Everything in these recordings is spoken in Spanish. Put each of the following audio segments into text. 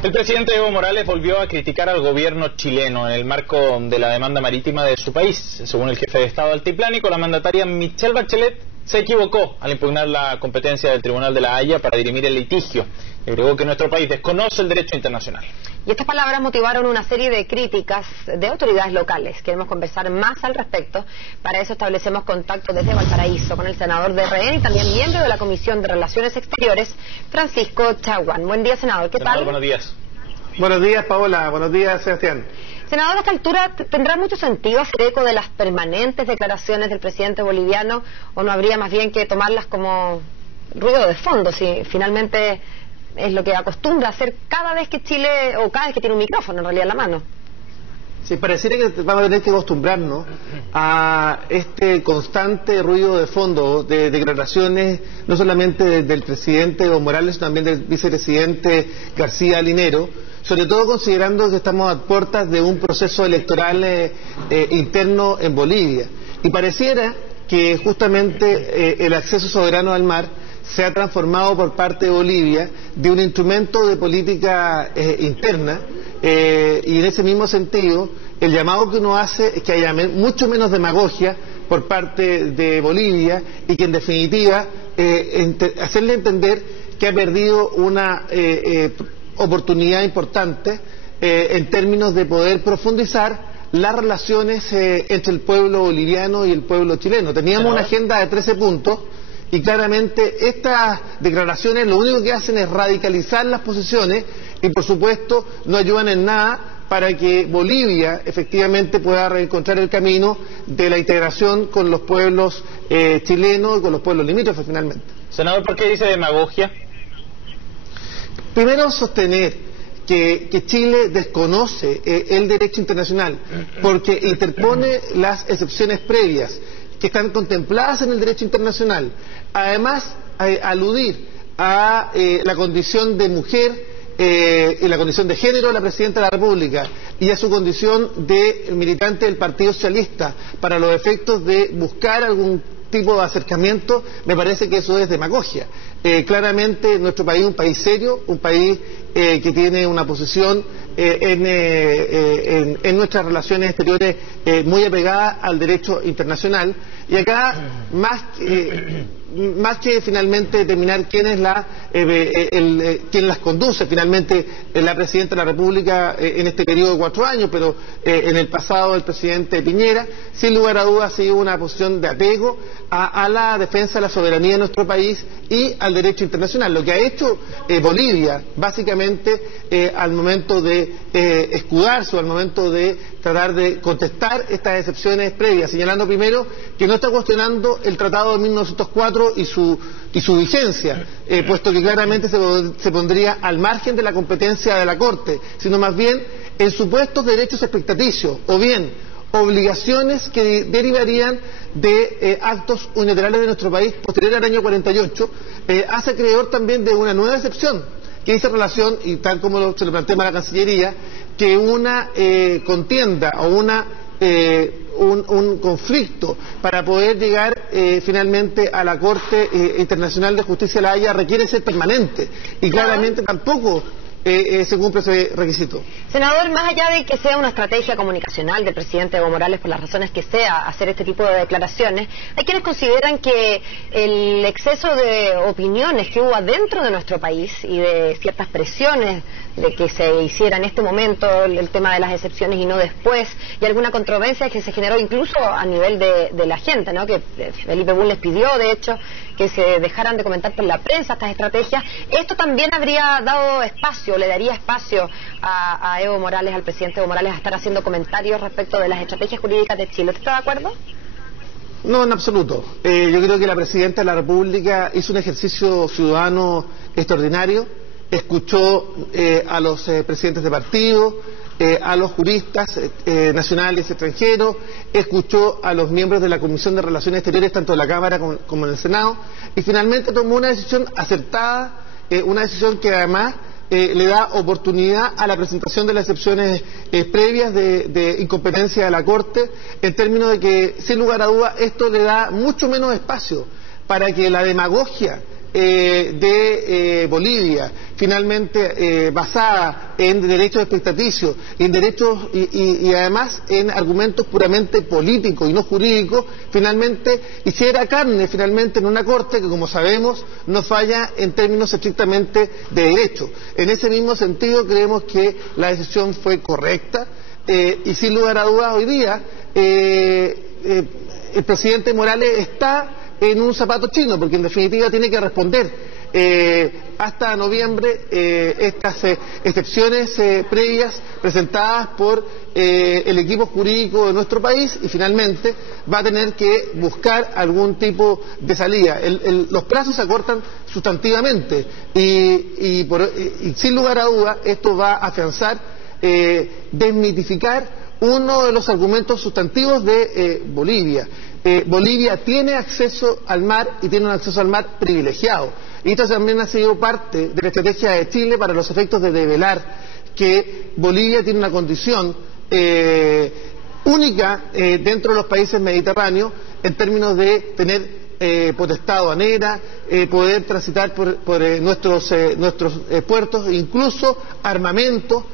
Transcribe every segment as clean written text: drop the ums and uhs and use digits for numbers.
El presidente Evo Morales volvió a criticar al gobierno chileno en el marco de la demanda marítima de su país. Según el jefe de Estado altiplánico, la mandataria Michelle Bachelet se equivocó al impugnar la competencia del Tribunal de la Haya para dirimir el litigio. Y agregó que nuestro país desconoce el derecho internacional. Y estas palabras motivaron una serie de críticas de autoridades locales. Queremos conversar más al respecto. Para eso establecemos contacto desde Valparaíso con el senador de RN y también miembro de la Comisión de Relaciones Exteriores, Francisco Chaguán. Buen día, senador. ¿Qué tal? Buenos días. Buenos días, Paola. Buenos días, Sebastián. Senador, a esta altura, ¿tendrá mucho sentido hacer eco de las permanentes declaraciones del presidente boliviano o no habría más bien que tomarlas como ruido de fondo, si finalmente es lo que acostumbra hacer cada vez que Chile, o cada vez que tiene un micrófono en realidad en la mano? Sí, pareciera que vamos a tener que acostumbrarnos a este constante ruido de fondo de declaraciones, no solamente del presidente Evo Morales, sino también del vicepresidente García Linero, sobre todo considerando que estamos a puertas de un proceso electoral interno en Bolivia. Y pareciera que justamente el acceso soberano al mar se ha transformado por parte de Bolivia de un instrumento de política interna, y en ese mismo sentido el llamado que uno hace es que haya mucho menos demagogia por parte de Bolivia y que en definitiva hacerle entender que ha perdido una oportunidad importante en términos de poder profundizar las relaciones entre el pueblo boliviano y el pueblo chileno. Teníamos una agenda de 13 puntos y claramente estas declaraciones lo único que hacen es radicalizar las posiciones y por supuesto no ayudan en nada para que Bolivia efectivamente pueda reencontrar el camino de la integración con los pueblos chilenos y con los pueblos limítrofes finalmente. Senador, ¿por qué dice demagogia? Primero, sostener que Chile desconoce el derecho internacional porque interpone las excepciones previas que están contempladas en el derecho internacional. Además, aludir a la condición de mujer y la condición de género de la Presidenta de la República y a su condición de militante del Partido Socialista para los efectos de buscar algún tipo de acercamiento, me parece que eso es demagogia. Claramente nuestro país es un país serio, un país que tiene una posición en nuestras relaciones exteriores muy apegada al derecho internacional, y acá más que finalmente determinar quién es quién las conduce, finalmente la Presidenta de la República en este periodo de 4 años, pero en el pasado el presidente Piñera, sin lugar a dudas ha sido una posición de apego a la defensa de la soberanía de nuestro país y al derecho internacional. Lo que ha hecho Bolivia, básicamente al momento de escudarse o al momento de tratar de contestar estas excepciones previas, señalando primero que no está cuestionando el Tratado de 1904 y su vigencia, puesto que claramente se pondría al margen de la competencia de la Corte, sino más bien en supuestos derechos expectaticios o bien obligaciones que derivarían de actos unilaterales de nuestro país posterior al año 48, hace acreedor también de una nueva excepción que dice relación, y tal como se lo plantea la Cancillería, que una contienda o un conflicto para poder llegar finalmente a la Corte Internacional de Justicia de la Haya requiere ser permanente y claramente tampoco se cumple ese requisito. Senador, más allá de que sea una estrategia comunicacional del presidente Evo Morales por las razones que sea hacer este tipo de declaraciones, hay quienes consideran que el exceso de opiniones que hubo adentro de nuestro país y de ciertas presiones de que se hiciera en este momento el tema de las excepciones y no después, y alguna controversia que se generó incluso a nivel de la gente, ¿no? Que Felipe Bull les pidió, de hecho, que se dejaran de comentar por la prensa estas estrategias. Esto también habría dado espacio, le daría espacio a Evo Morales, al presidente Evo Morales, a estar haciendo comentarios respecto de las estrategias jurídicas de Chile. ¿Usted está de acuerdo? No, en absoluto. Yo creo que la Presidenta de la República hizo un ejercicio ciudadano extraordinario, escuchó a los presidentes de partido, a los juristas nacionales y extranjeros, escuchó a los miembros de la Comisión de Relaciones Exteriores, tanto de la Cámara como en el Senado, y finalmente tomó una decisión acertada, una decisión que además le da oportunidad a la presentación de las excepciones previas de incompetencia de la Corte, en términos de que, sin lugar a dudas, esto le da mucho menos espacio para que la demagogia de Bolivia, finalmente basada en derechos expectaticios, en derechos y además en argumentos puramente políticos y no jurídicos, finalmente hiciera carne finalmente en una corte que, como sabemos, no falla en términos estrictamente de derecho. En ese mismo sentido creemos que la decisión fue correcta y sin lugar a dudas hoy día el presidente Morales está en un zapato chino, porque en definitiva tiene que responder hasta noviembre estas excepciones previas presentadas por el equipo jurídico de nuestro país, y finalmente va a tener que buscar algún tipo de salida. Los plazos se acortan sustantivamente y sin lugar a dudas esto va a afianzar, desmitificar uno de los argumentos sustantivos de Bolivia. Bolivia tiene acceso al mar y tiene un acceso al mar privilegiado. Y esto también ha sido parte de la estrategia de Chile para los efectos de develar que Bolivia tiene una condición única dentro de los países mediterráneos en términos de tener potestad aduanera, poder transitar por nuestros puertos, incluso armamento.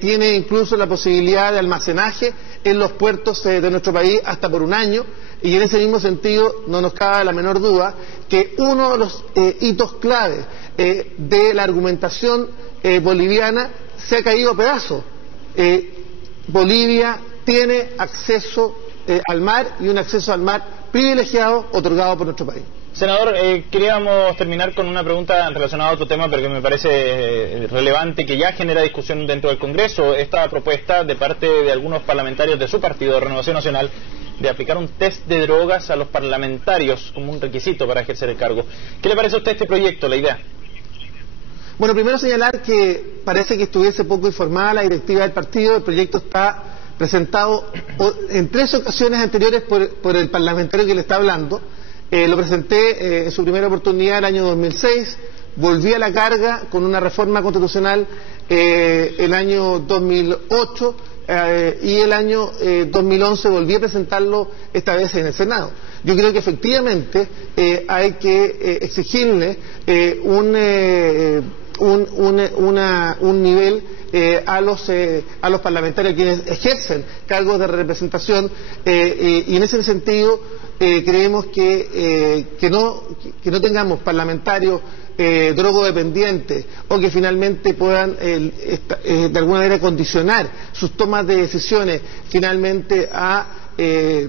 Tiene incluso la posibilidad de almacenaje en los puertos de nuestro país hasta por un año, y en ese mismo sentido no nos cabe la menor duda que uno de los hitos clave de la argumentación boliviana se ha caído a pedazos. Bolivia tiene acceso al mar, y un acceso al mar privilegiado otorgado por nuestro país. Senador, queríamos terminar con una pregunta relacionada a otro tema, pero que me parece relevante, que ya genera discusión dentro del Congreso. Esta propuesta de parte de algunos parlamentarios de su partido, Renovación Nacional, de aplicar un test de drogas a los parlamentarios como un requisito para ejercer el cargo. ¿Qué le parece a usted este proyecto, la idea? Bueno, primero señalar que parece que estuviese poco informada la directiva del partido. El proyecto está presentado en 3 ocasiones anteriores por el parlamentario que le está hablando. Lo presenté en su primera oportunidad el año 2006, volví a la carga con una reforma constitucional el año 2008 y el año 2011 volví a presentarlo esta vez en el Senado. Yo creo que efectivamente hay que exigirle un nivel a los parlamentarios quienes ejercen cargos de representación y en ese sentido creemos que no tengamos parlamentarios drogodependientes o que finalmente puedan de alguna manera condicionar sus tomas de decisiones finalmente a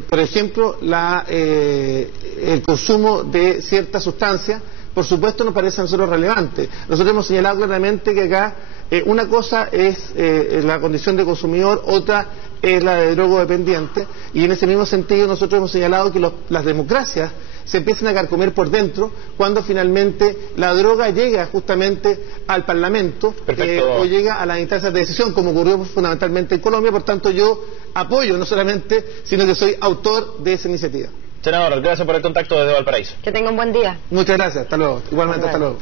por ejemplo el consumo de ciertas sustancias. Por supuesto nos parece a nosotros relevante. Nosotros hemos señalado claramente que acá una cosa es la condición de consumidor, otra es la de drogodependiente, y en ese mismo sentido nosotros hemos señalado que las democracias se empiezan a carcomer por dentro cuando finalmente la droga llega justamente al Parlamento o llega a las instancias de decisión, como ocurrió fundamentalmente en Colombia. Por tanto, yo apoyo no solamente, sino que soy autor de esa iniciativa. Senador, gracias por el contacto desde Valparaíso. Que tenga un buen día. Muchas gracias, hasta luego. Igualmente, hasta luego.